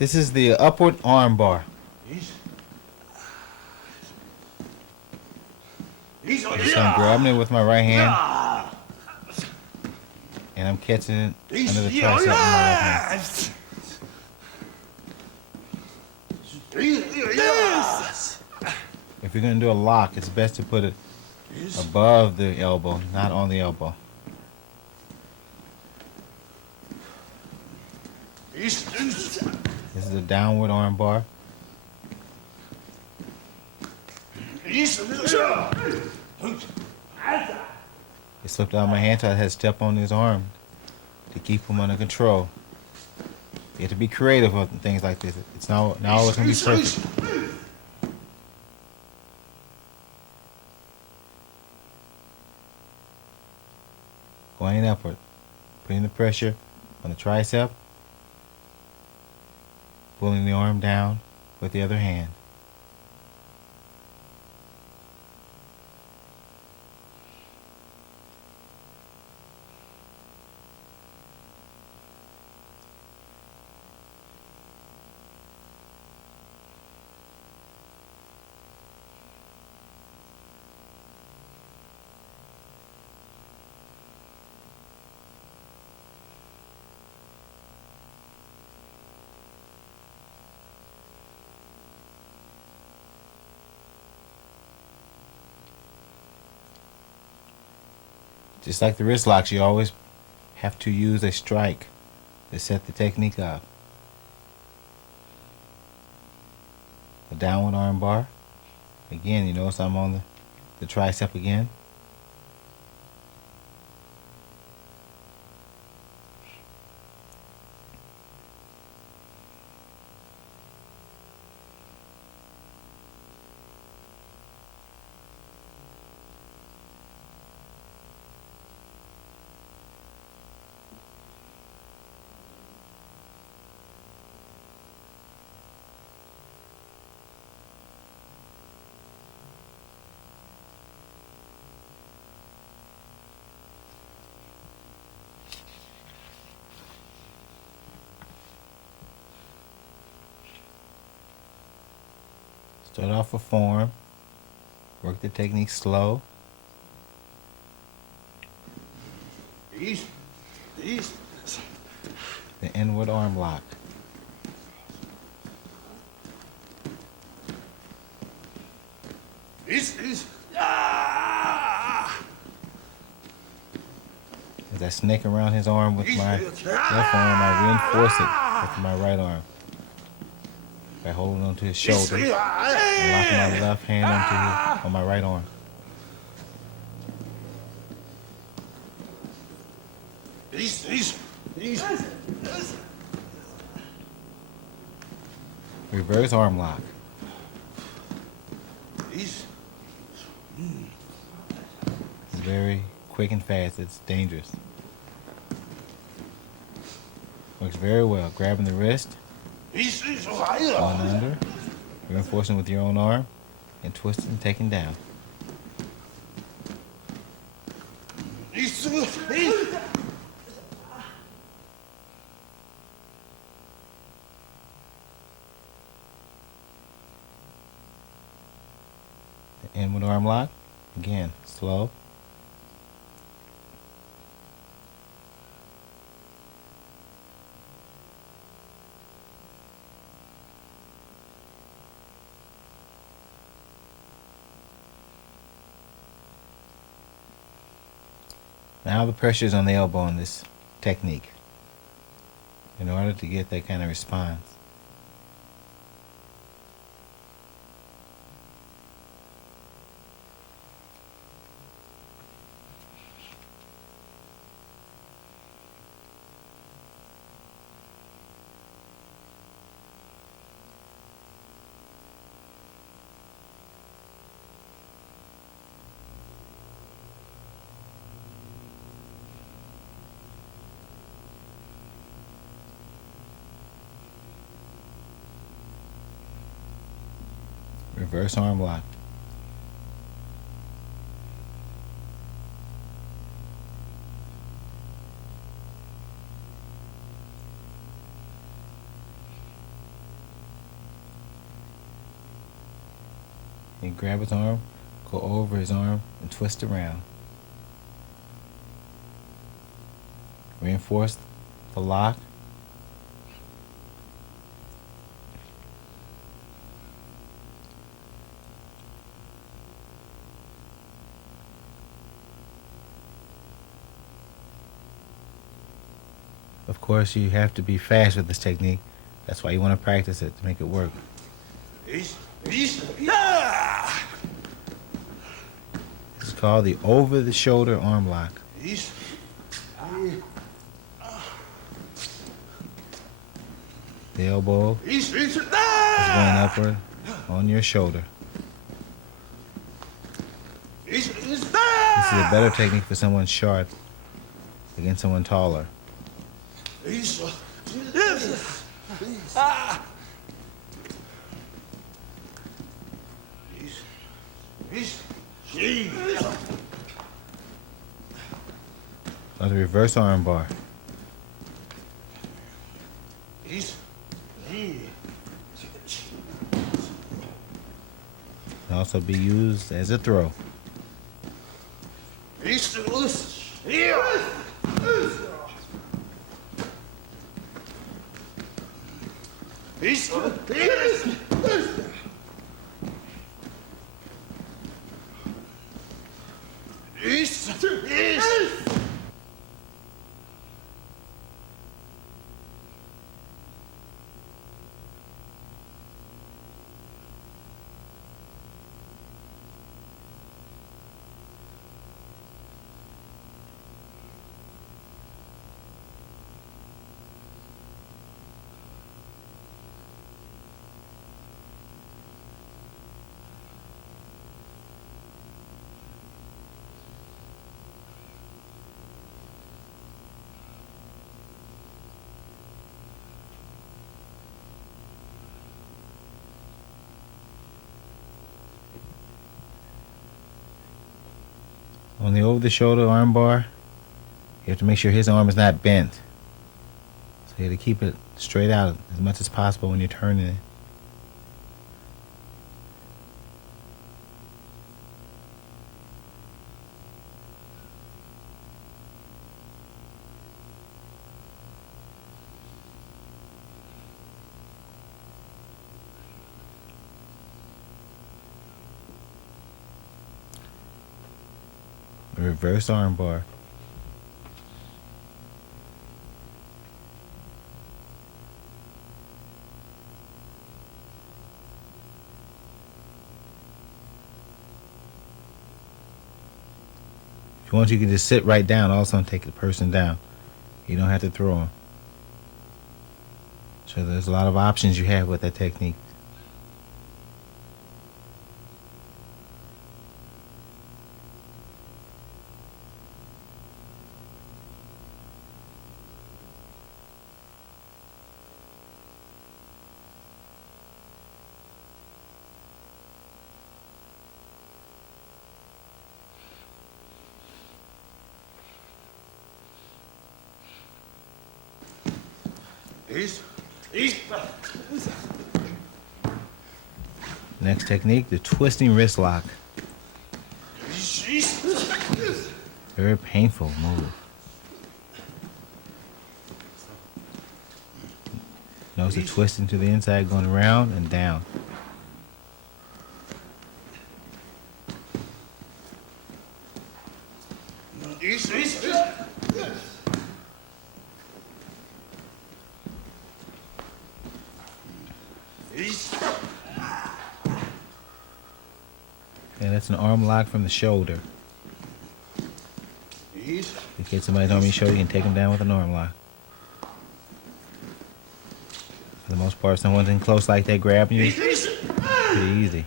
This is the upward arm bar. I'm just going to grab it with my right hand, and I'm catching it under the tricep with my left hand. If you're going to do a lock, it's best to put it above the elbow, not on the elbow. This is a downward arm bar. It slipped out of my hand, so I had to step on his arm to keep him under control. You have to be creative with things like this. It's not always going to be perfect. Going upward, putting the pressure on the tricep, pulling the arm down with the other hand. Just like the wrist locks, you always have to use a strike to set the technique up. The downward arm bar. Again, you notice I'm on the tricep again. Start off with form. Work the technique slow. The inward arm lock. As I snake around his arm with my left arm, I reinforce it with my right arm by holding onto his shoulder and locking my left hand on my right arm. Reverse arm lock. It's very quick and fast. It's dangerous. Works very well. Grabbing the wrist, going under, reinforcing with your own arm, and twisting and taking down. The inward arm lock. Again, slow. Now the pressure is on the elbow in this technique in order to get that kind of response. Reverse arm lock. you grab his arm, go over his arm and twist around. Reinforce the lock. Of course, you have to be fast with this technique. That's why you want to practice it to make it work. This is called the over-the-shoulder arm lock. The elbow is going upward on your shoulder. This is a better technique for someone short against someone taller. On the reverse arm bar. Can also be used as a throw. On the over-the-shoulder arm bar, you have to make sure his arm is not bent. So you have to keep it straight out as much as possible when you're turning it. Reverse arm bar. If you want, you can just sit right down also and take the person down. You don't have to throw them. So there's a lot of options you have with that technique. Next technique, the twisting wrist lock. Very painful move. Notice the twisting to the inside, going around and down. And that's an arm lock from the shoulder. If you get somebody's arm on your shoulder, you can take them down with an arm lock. For the most part, someone's in close like that grabbing you, pretty easy.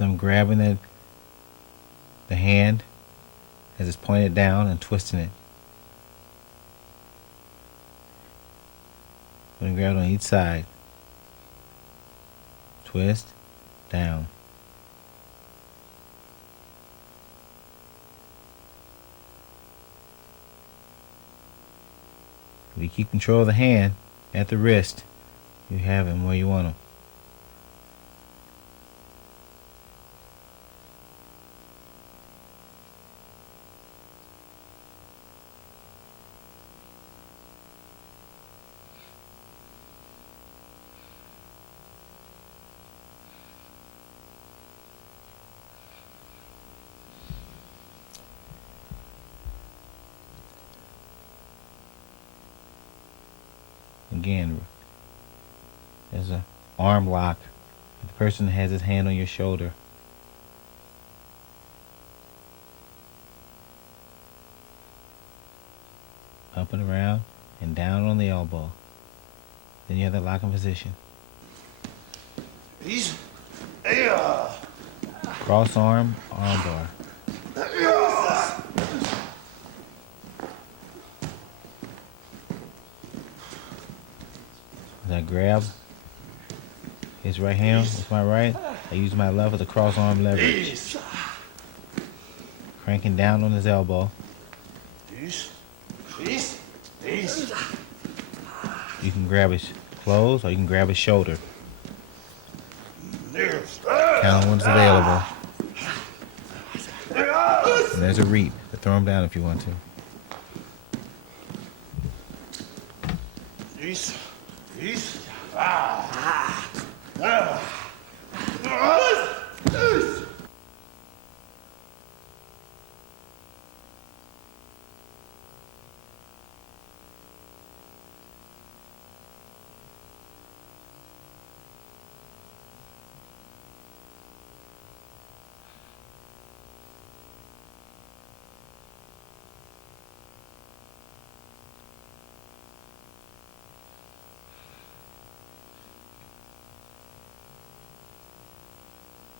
I'm grabbing the hand as it's pointed down and twisting it. I'm going to grab it on each side. Twist, down. If you keep control of the hand at the wrist, you have him where you want him. Again, there's an arm lock. The person has his hand on your shoulder. Up and around and down on the elbow. Then you have the locking position. Cross arm, arm bar. As I grab his right hand with my right, I use my left as a cross arm leverage. Cranking down on his elbow. You can grab his clothes or you can grab his shoulder. Count on what's available. And there's a reap. Throw him down if you want to.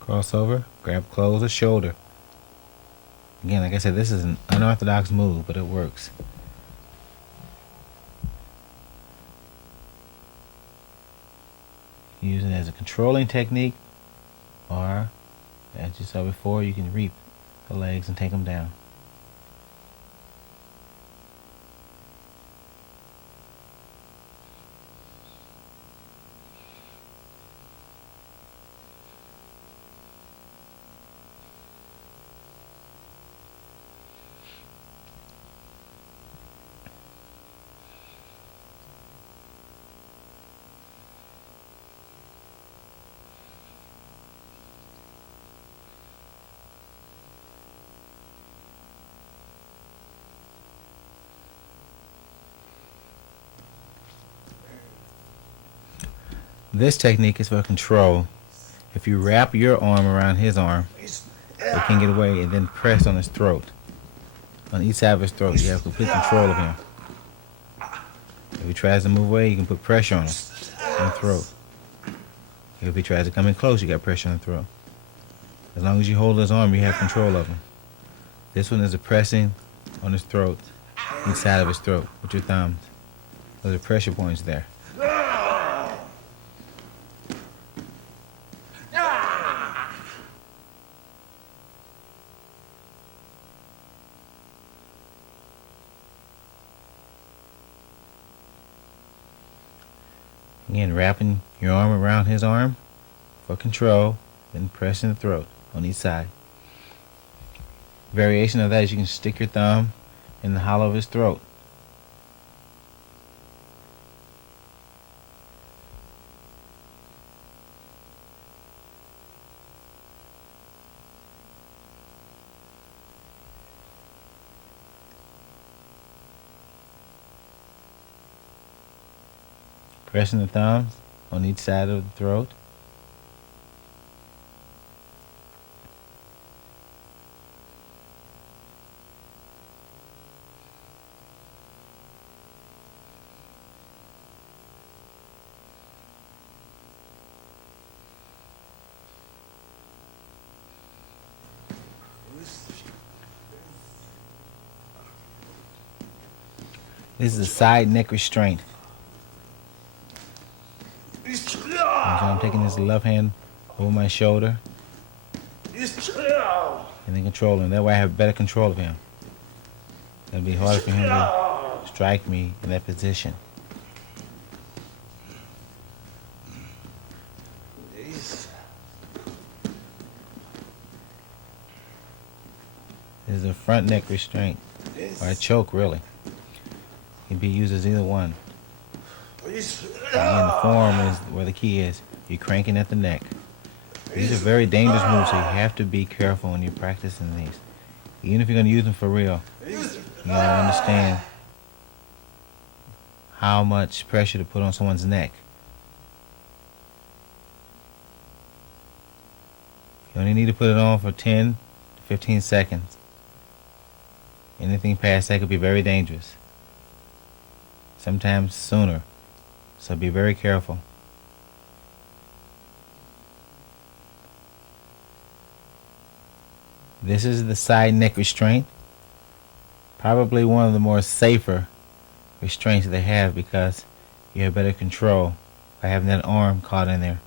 Crossover, grab clothes or shoulder. Again, like I said, this is an unorthodox move, but it works. Use it as a controlling technique, or as you saw before, you can reap the legs and take them down. This technique is for control. If you wrap your arm around his arm, he can get away and then press on his throat. On each side of his throat, you have complete control of him. If he tries to move away, you can put pressure on him, on the throat. If he tries to come in close, you got pressure on the throat. As long as you hold his arm, you have control of him. This one is a pressing on his throat, each side of his throat, with your thumbs. Those are pressure points there. Again, wrapping your arm around his arm for control, then pressing the throat on each side. Variation of that is you can stick your thumb in the hollow of his throat. Pressing the thumbs on each side of the throat. This is a side neck restraint. So I'm taking his left hand over my shoulder and then controlling him. That way I have better control of him. It'll be harder for him to strike me in that position. This is a front neck restraint, or a choke, really. It can be used as either one. Again, the form is where the key is. You're cranking at the neck. These are very dangerous moves, so you have to be careful when you're practicing these. Even if you're going to use them for real, you got to understand how much pressure to put on someone's neck. You only need to put it on for 10 to 15 seconds. Anything past that could be very dangerous. Sometimes sooner. So be very careful. This is the side neck restraint. Probably one of the more safer restraints they have because you have better control by having that arm caught in there.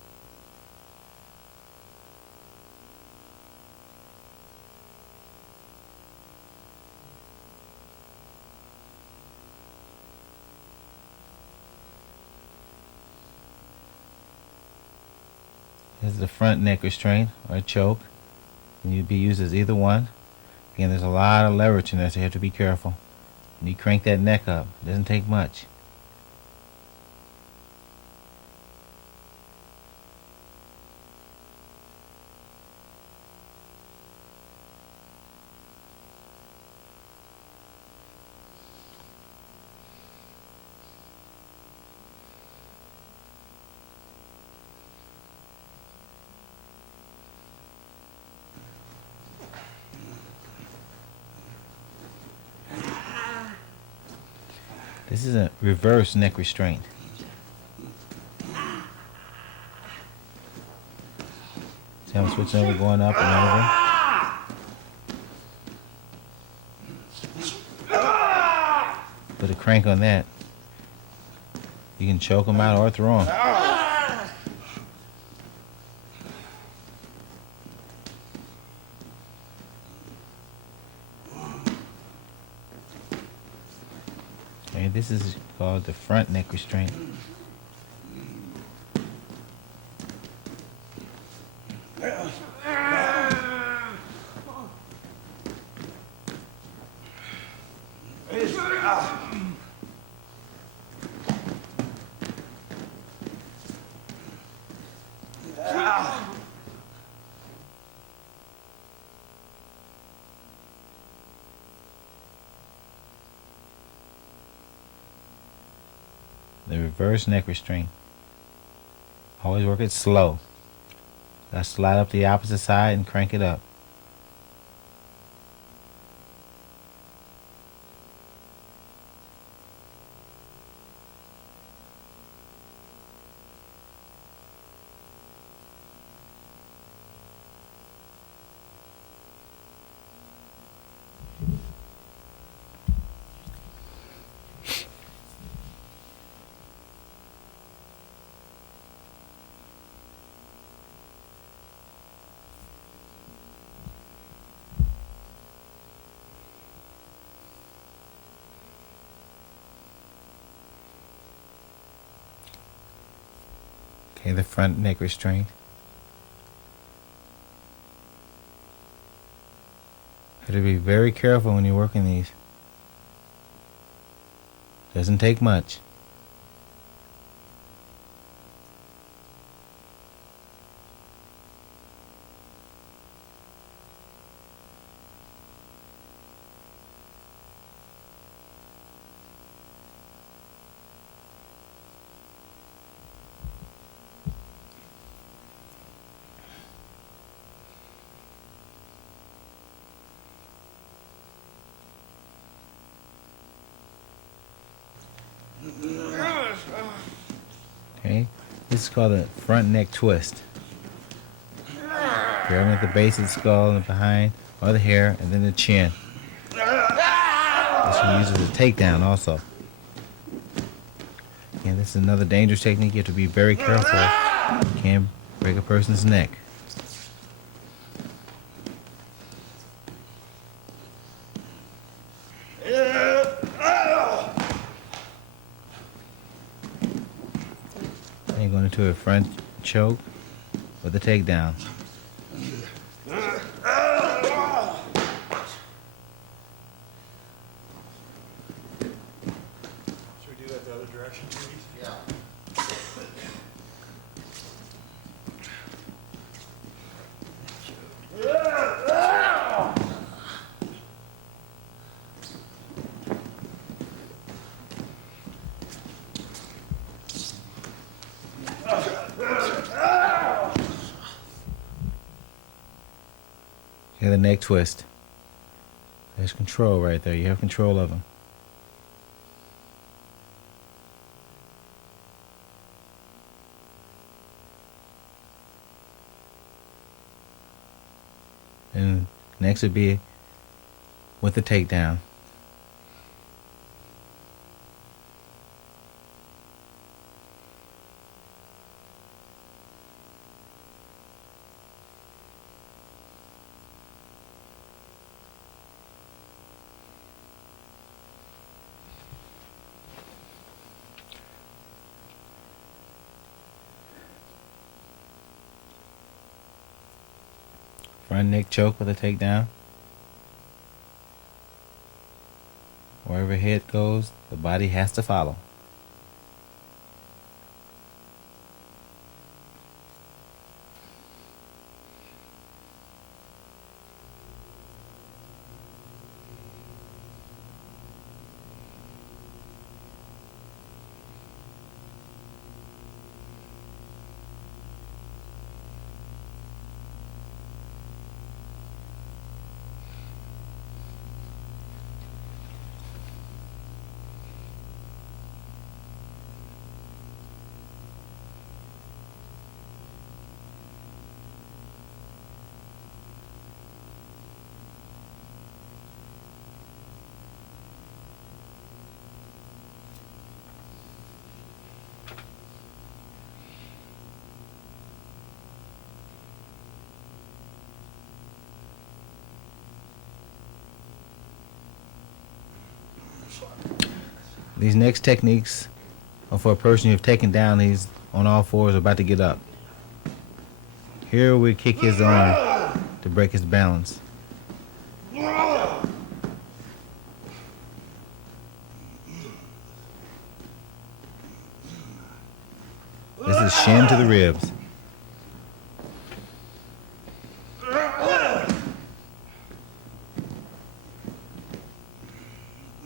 This is the front neck restraint or a choke. And you'd be used as either one. Again, there's a lot of leverage in there, so you have to be careful. When you crank that neck up, it doesn't take much. This is a reverse neck restraint. See how I'm switching over, going up and over? Put a crank on that. You can choke them out or throw them. Okay, this is called the front neck restraint. The reverse neck restraint. Always work it slow. Gotta slide up the opposite side and crank it up. Okay, the front neck restraint. Have to be very careful when you're working these. Doesn't take much. Okay, this is called a front neck twist. Grabbing at the base of the skull and behind, or the hair, and then the chin. This one uses a takedown also. Again, this is another dangerous technique. You have to be very careful. You can break a person's neck. into a front choke with a takedown. Should we do that the other direction, please? Yeah. Hear the neck twist. There's control right there. You have control of him. And next would be with the takedown. Front neck choke with a takedown. Wherever head goes, the body has to follow. These next techniques are for a person you've taken down. He's on all fours, about to get up. Here we kick his arm to break his balance. This is shin to the ribs.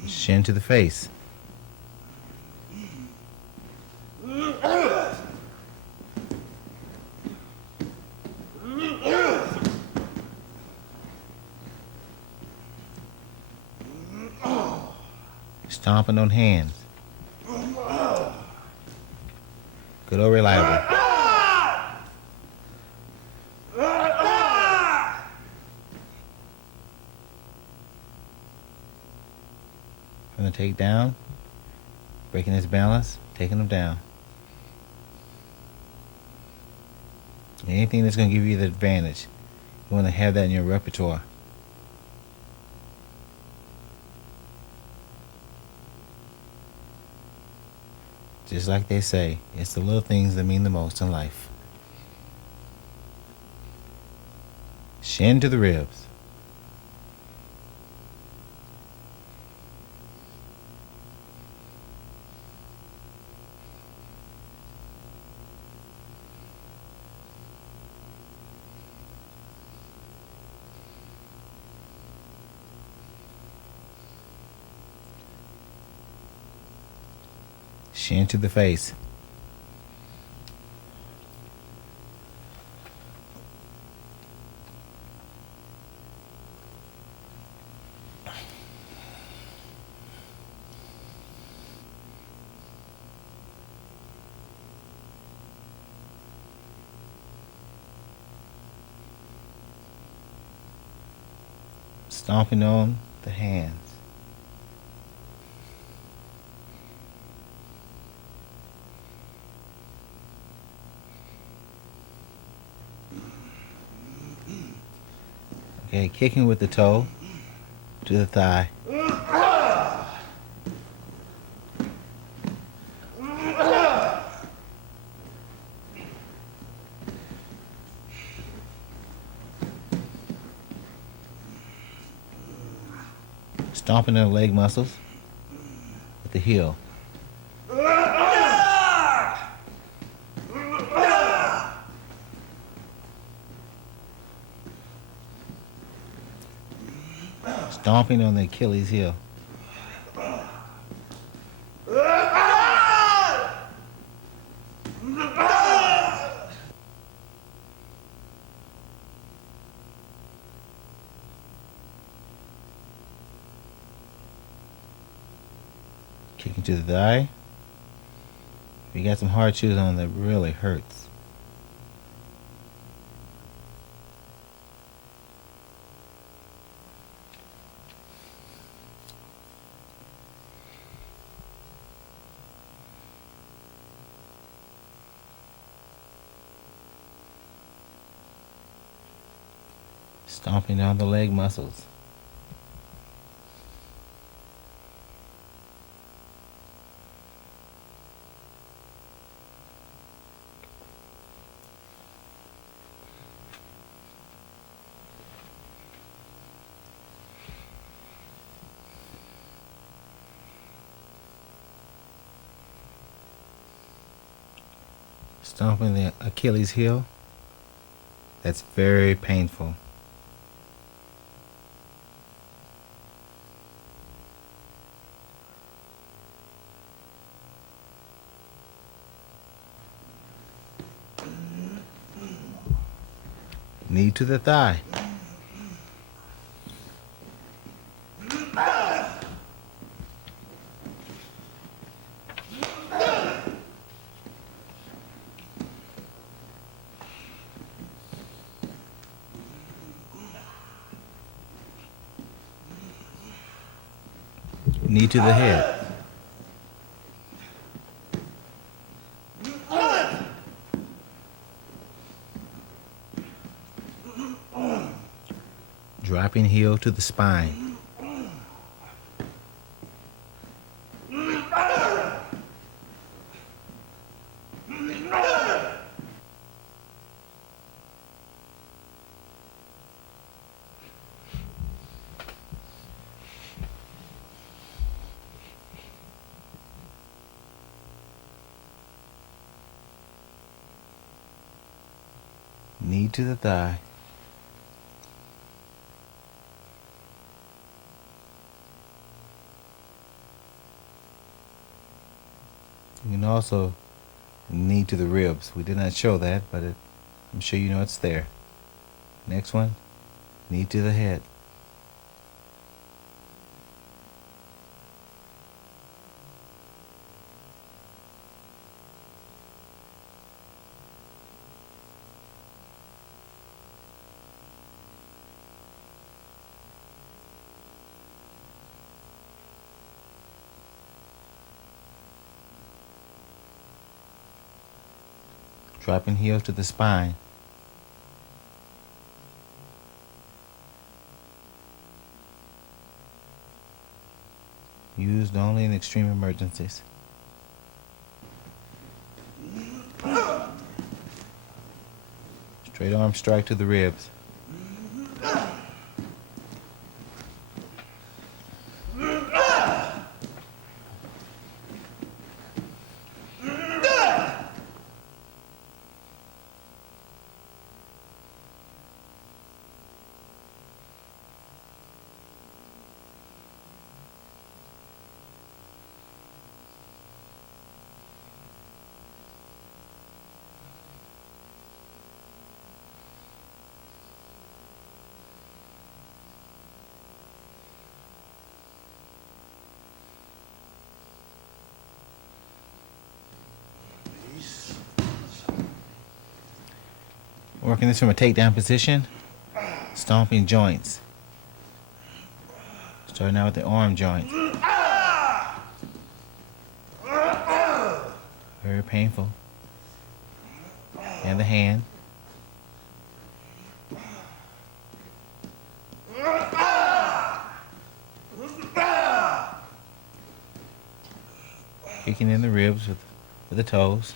Shin to the face. Stomping on hands. Good or reliable. From the takedown, breaking his balance, taking him down. Anything that's going to give you the advantage, you want to have that in your repertoire. Just like they say, it's the little things that mean the most in life. Shin to the ribs. Shin to the face. Stomping on the hands. Okay, kicking with the toe to the thigh. Stomping in the leg muscles with the heel. Stomping on the Achilles heel. Kicking to the thigh. If you got some hard shoes on, that really hurts. Stomping down the leg muscles. Stomping the Achilles heel. That's very painful. Knee to the thigh. Knee to the head. Dropping heel to the spine. Knee to the thigh. You can also knee to the ribs. We did not show that, but I'm sure you know it's there. Next one, knee to the head. Dropping heel to the spine. Used only in extreme emergencies. Straight arm strike to the ribs. Working this from a takedown position. Stomping joints. Starting out with the arm joint. Very painful. And the hand. Kicking in the ribs with the toes.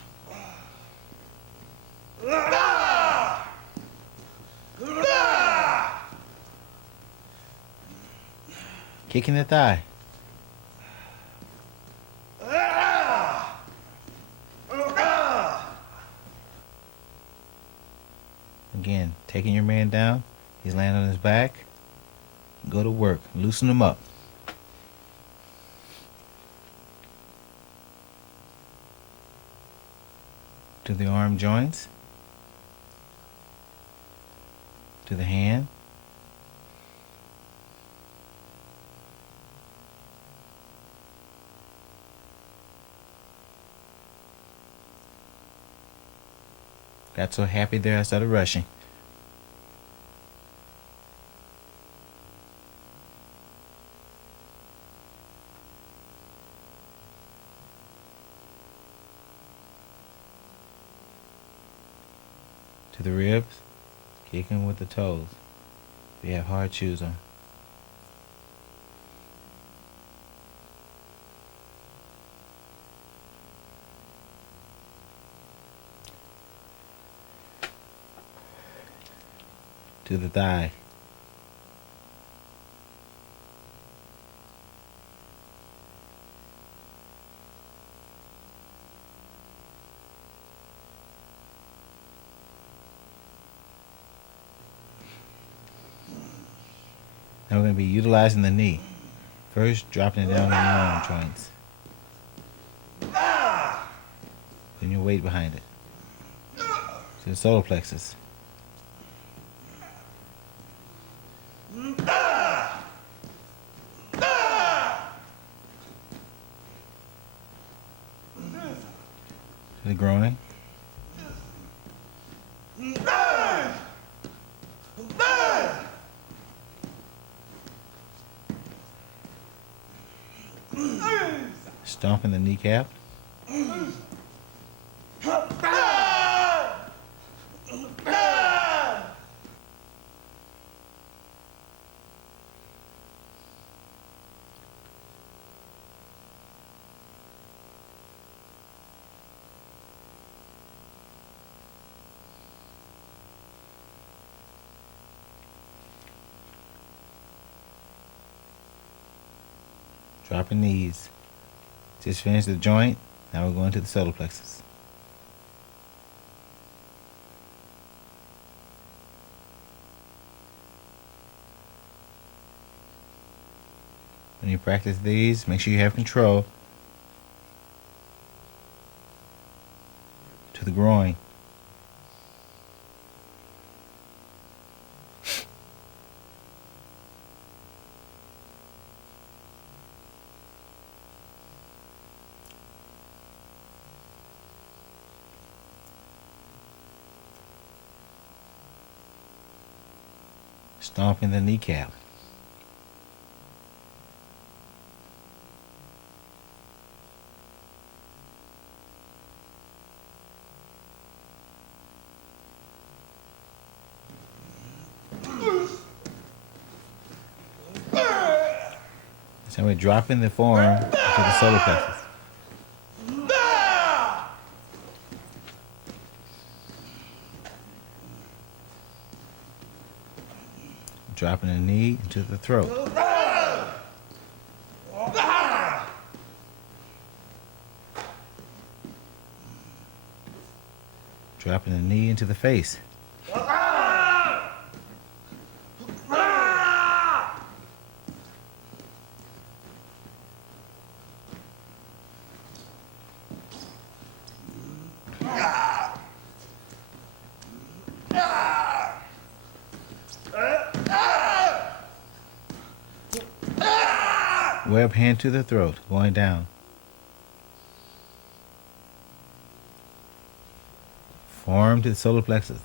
Kicking the thigh. Again, taking your man down. He's laying on his back. Go to work. Loosen him up. To the arm joints. To the hand. Got so happy there I started rushing. To the ribs, kicking with the toes. If you have hard shoes on. To the thigh. Now we're going to be utilizing the knee. First, dropping it down on the arm joints. Putting your weight behind it. To the solar plexus. To the groin. Stomping the kneecap. Dropping knees. Just finished the joint. Now we're going to the solar plexus. When you practice these, make sure you have control. To the groin. Stomping the kneecap. So we're dropping the forearm into the solar plexus. Dropping the knee into the throat. Dropping the knee into the face. Web hand to the throat, going down. Forearm to the solar plexus.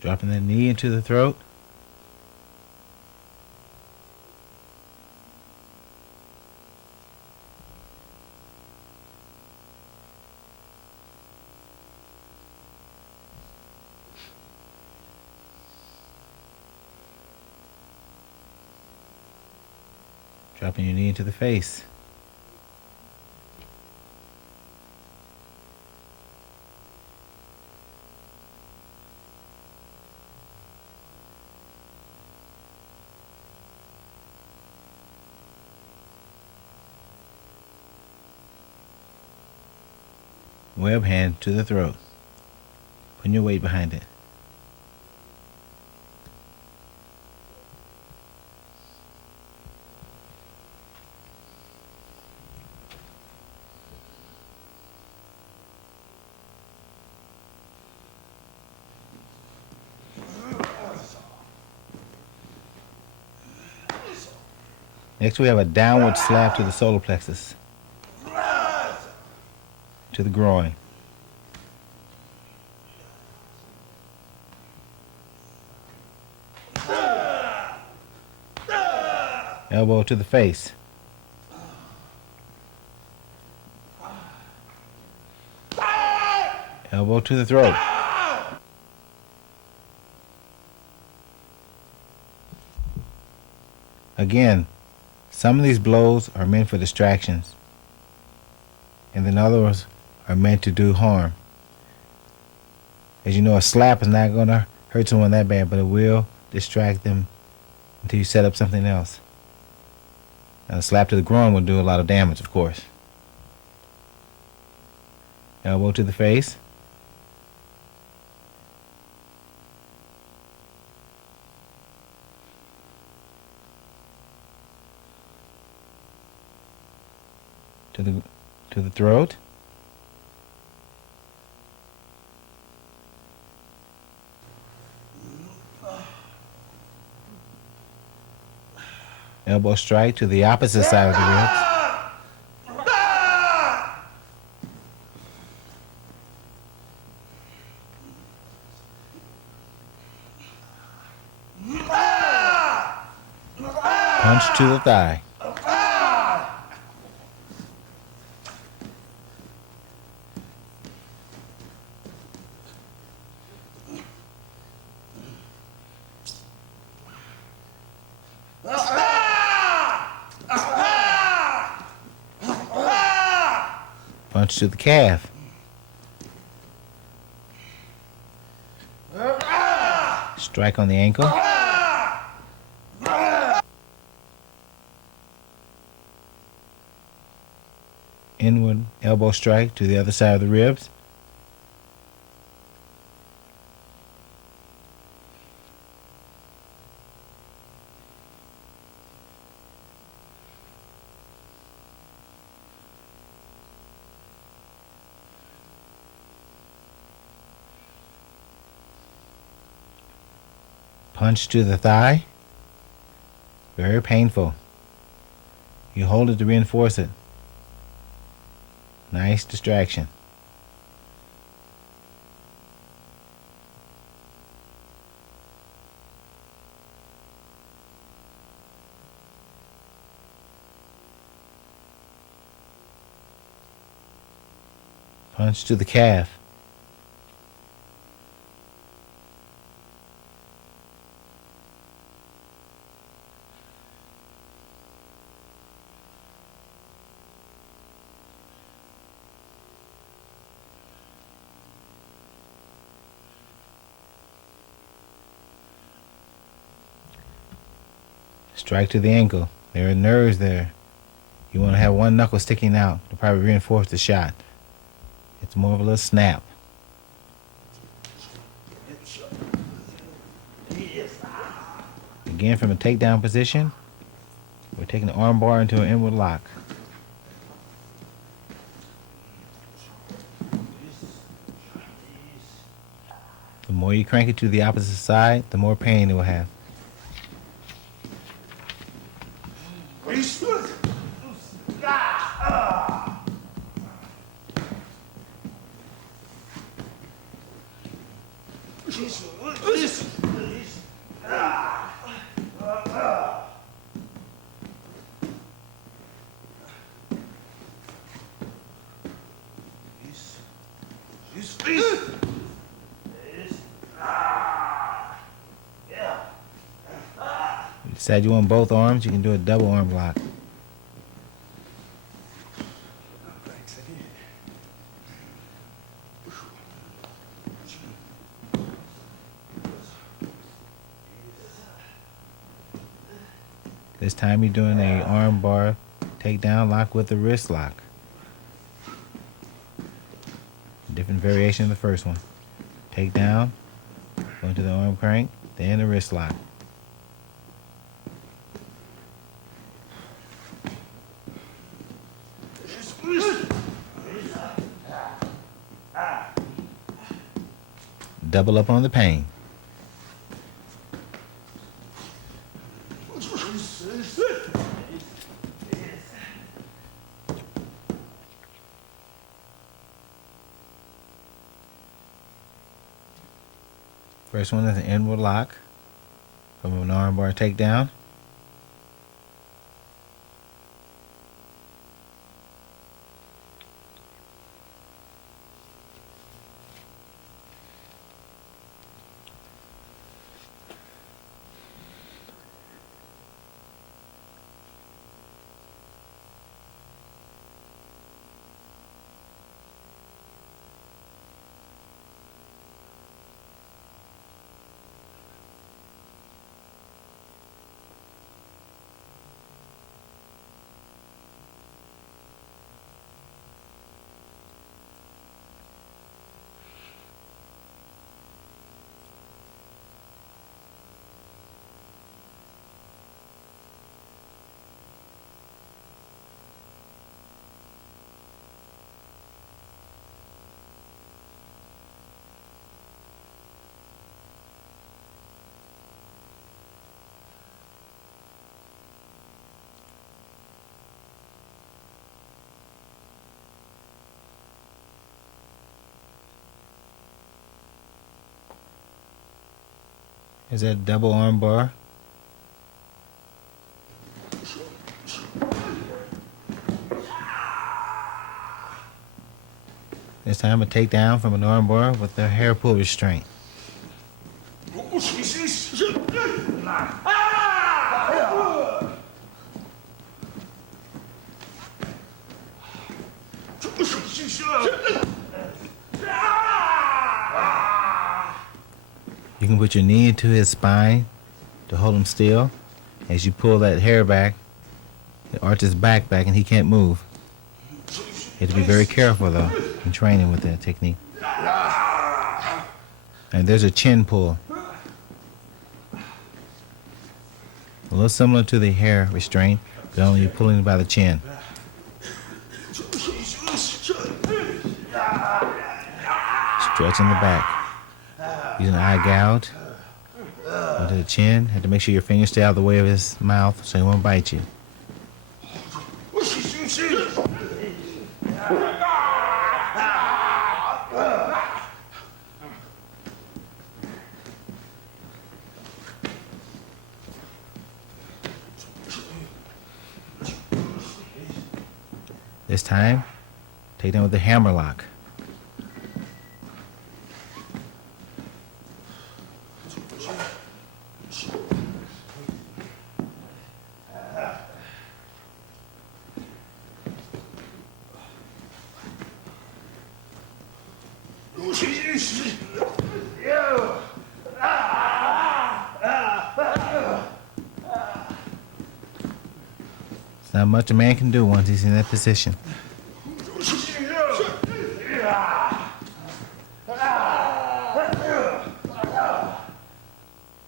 Dropping the knee into the throat. Dropping your knee into the face. Web hand to the throat. Putting your weight behind it. Next we have a downward slap to the solar plexus. To the groin. Elbow to the face. Elbow to the throat. Again, some of these blows are meant for distractions, and then others are meant to do harm. As you know, a slap is not going to hurt someone that bad, but it will distract them until you set up something else. Now, a slap to the groin will do a lot of damage, of course. Elbow to the face. To the throat. Elbow strike to the opposite side of the ribs. Punch to the thigh. Punch to the calf. Strike on the ankle. Inward elbow strike to the other side of the ribs. Punch to the thigh. Very painful. You hold it to reinforce it. Nice distraction. Punch to the calf. Strike to the ankle. There are nerves there. You want to have one knuckle sticking out to probably reinforce the shot. It's more of a little snap. Again, from a takedown position, we're taking the arm bar into an inward lock. The more you crank it to the opposite side, the more pain it will have. If you decide you want both arms, you can do a double arm lock. This time you're doing a arm bar takedown lock with a wrist lock. Different variation of the first one. Takedown, go into the arm crank, then the wrist lock. Double up on the pain. First one is an inward lock from an armbar takedown. Is that double arm bar? This time a takedown from an arm bar with the hair pull restraint. You can put your knee into his spine to hold him still. As you pull that hair back, it arches back and he can't move. You have to be very careful though in training with that technique. And there's a chin pull. A little similar to the hair restraint, but only you're pulling by the chin. Stretching the back. Using an eye gouge onto the chin. Have to make sure your fingers stay out of the way of his mouth so he won't bite you. This time, take down with the hammer lock. It's not much a man can do once he's in that position.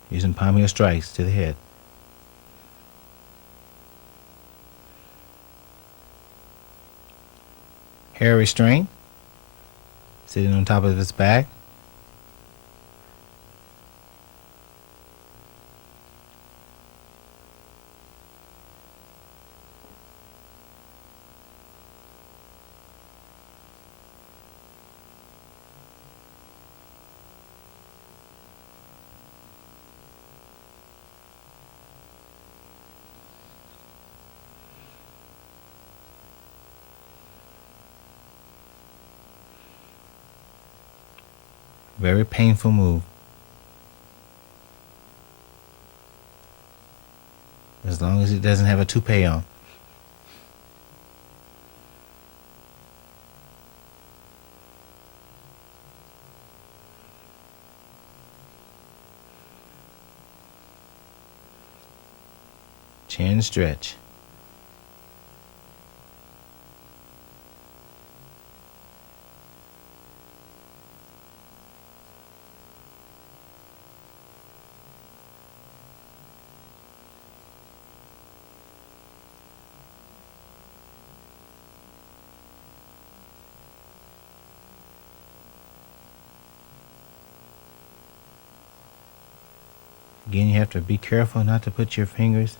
Using palming strikes to the head. Hair restraint. Sitting on top of his back. Very painful move. As long as it doesn't have a toupee on. Chin stretch. Again, you have to be careful not to put your fingers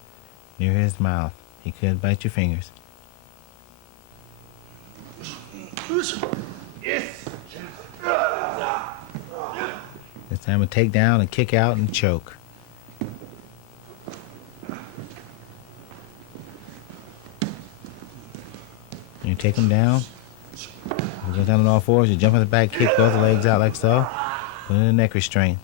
near his mouth. He could bite your fingers. This time a takedown, a kick out, and choke. You take him down. You go down on all fours. You jump on the back, kick both legs out like so. Put in a neck restraint.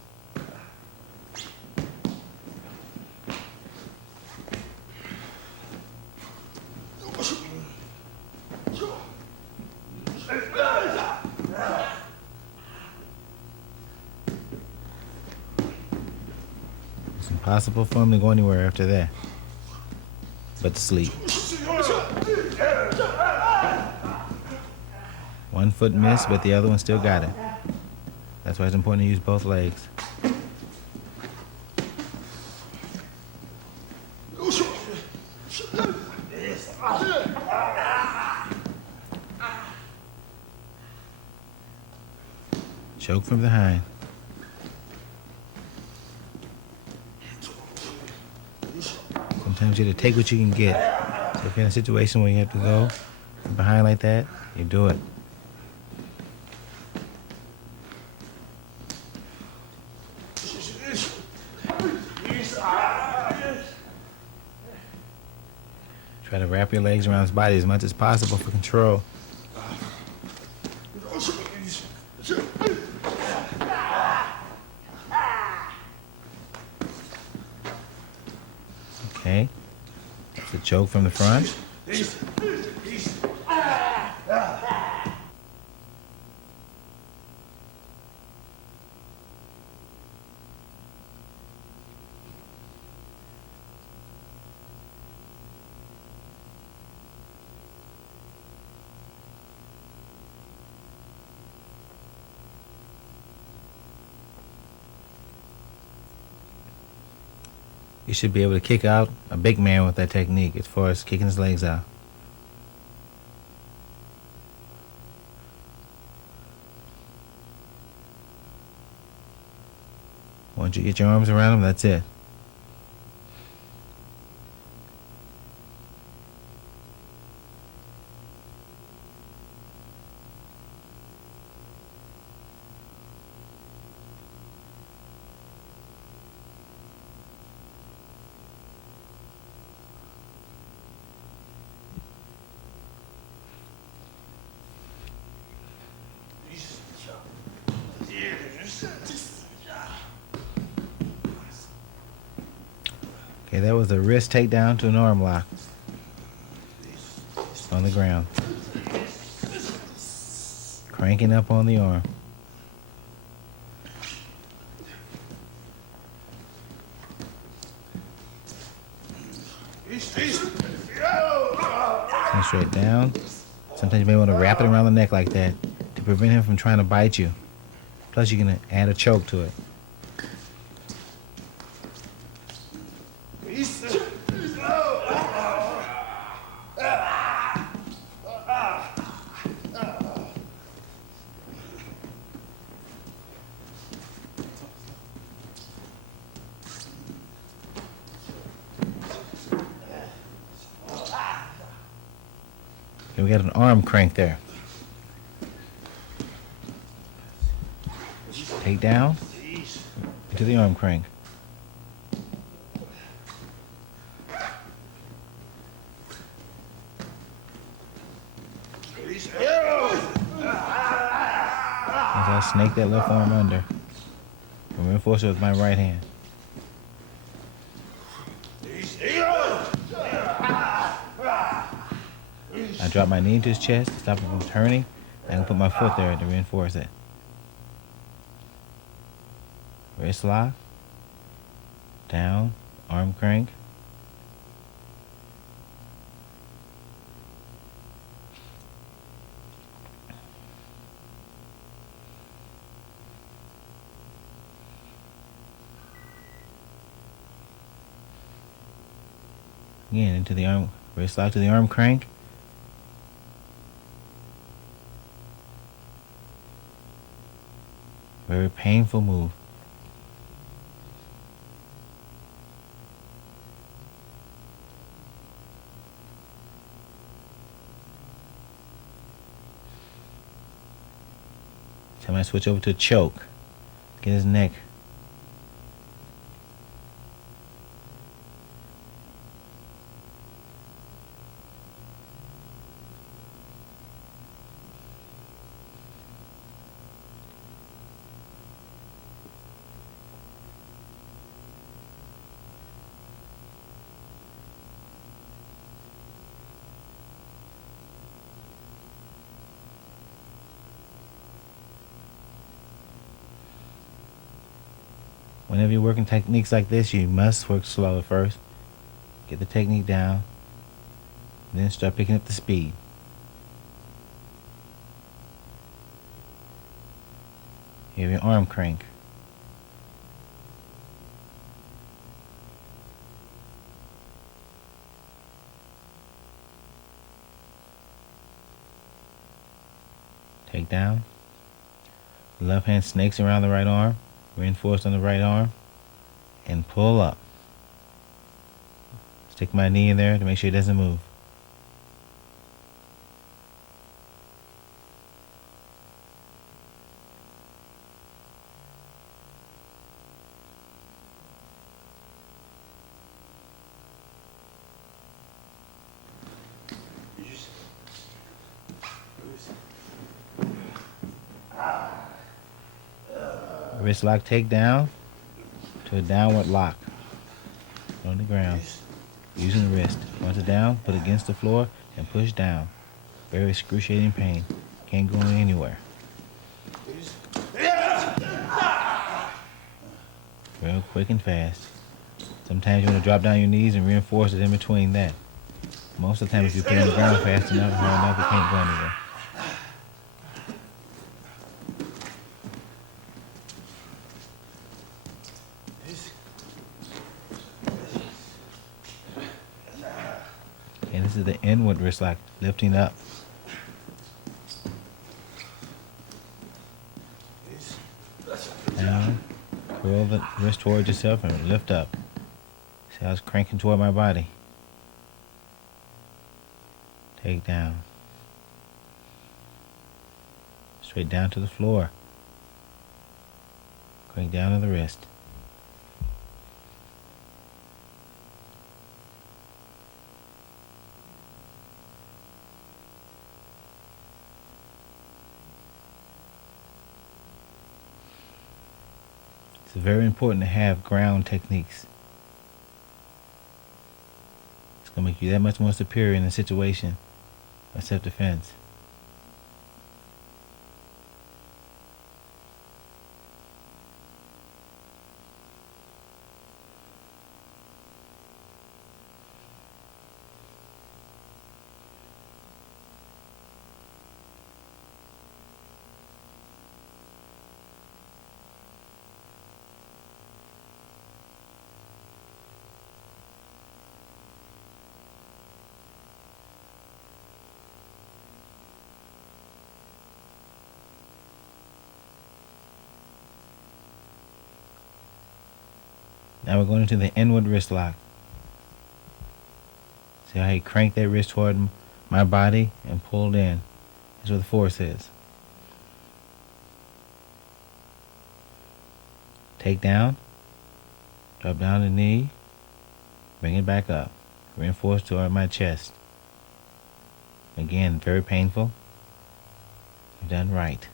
It's impossible for him to go anywhere after that but to sleep. One foot missed, but the other one still got it. That's why it's important to use both legs. Choke from behind. Sometimes you have to take what you can get. So if you're in a situation where you have to go from behind like that, you do it. Try to wrap your legs around his body as much as possible for control. Okay. It's a choke from the front. You should be able to kick out a big man with that technique as far as kicking his legs out. Once you get your arms around him, that's it. Okay, that was a wrist takedown to an arm lock on the ground. Cranking up on the arm. Come straight down. Sometimes you may want to wrap it around the neck like that to prevent him from trying to bite you. Plus, you're going to add a choke to it. Okay, we got an arm crank there. Take down into the arm crank. As I snake that left arm under, and reinforce it with my right hand. I drop my knee into his chest to stop him from turning. I can put my foot there to reinforce it. Wrist lock. Down. Arm crank. Again, into the arm, wrist lock to the arm crank. Very painful move. So I might switch over to a choke. Get his neck. Whenever you're working techniques like this, you must work slow at first. Get the technique down. Then start picking up the speed. You have your arm crank. Take down. The left hand snakes around the right arm. Reinforced on the right arm. And pull up. Stick my knee in there to make sure it doesn't move. Wrist lock takedown to a downward lock on the ground. Using the wrist. Once it down, put it against the floor and push down. Very excruciating pain. Can't go anywhere. Real quick and fast. Sometimes you want to drop down your knees and reinforce it in between that. Most of the time, if you put it on the ground fast enough, hard enough, it can't go anywhere. And this is the inward wrist lock, lifting up. Down, curl the wrist towards yourself and lift up. See how it's cranking toward my body. Take down. Straight down to the floor. Crank down to the wrist. It's very important to have ground techniques. It's going to make you that much more superior in a situation of self-defense. Now we're going into the inward wrist lock. See how he cranked that wrist toward my body and pulled in. That's where the force is. Take down. Drop down the knee. Bring it back up. Reinforce toward my chest. Again, very painful. Done right.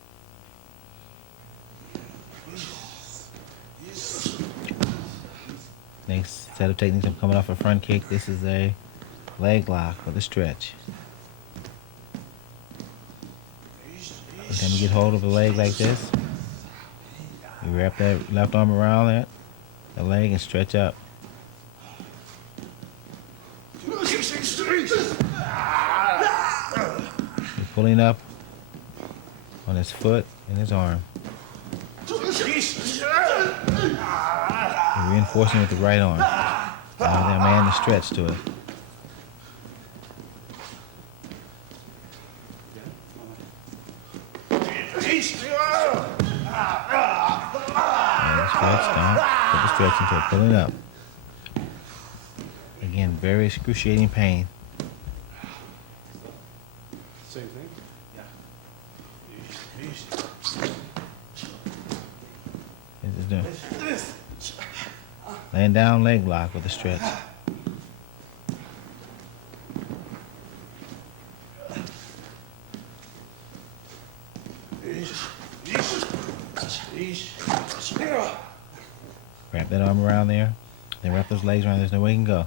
Next set of techniques, I'm coming off a front kick. This is a leg lock with a stretch. Then we get hold of the leg like this. You wrap that left arm around the leg and stretch up. You're pulling up on his foot and his arm. You're reinforcing with the right arm. Now I'm adding a stretch to it. Stretch down. Put the stretch until pulling up. Again, very excruciating pain. Same thing? Yeah. This is doing. Laying down leg lock with a stretch. Wrap that arm around there. Then wrap those legs around. There's no way you can go.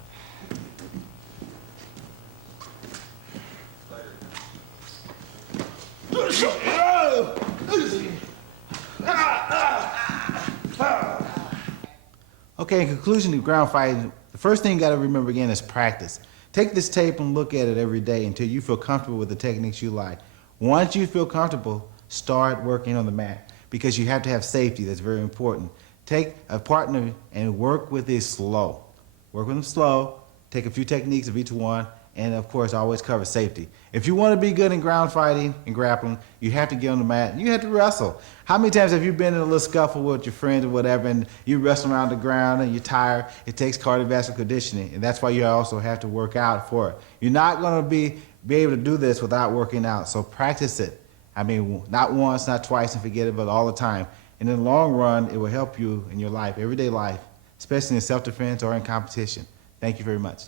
Okay, in conclusion of ground fighting, the first thing you got to remember again is practice. Take this tape and look at it every day until you feel comfortable with the techniques you like. Once you feel comfortable, start working on the mat because you have to have safety. That's very important. Take a partner and work with it slow. Work with them slow. Take a few techniques of each one, and of course, always cover safety. If you want to be good in ground fighting and grappling, you have to get on the mat and you have to wrestle. How many times have you been in a little scuffle with your friends or whatever, and you wrestle around the ground and you're tired? It takes cardiovascular conditioning, and that's why you also have to work out for it. You're not going to be able to do this without working out, so practice it. I mean, not once, not twice and forget it, but all the time. And in the long run, it will help you in your life, everyday life, especially in self-defense or in competition. Thank you very much.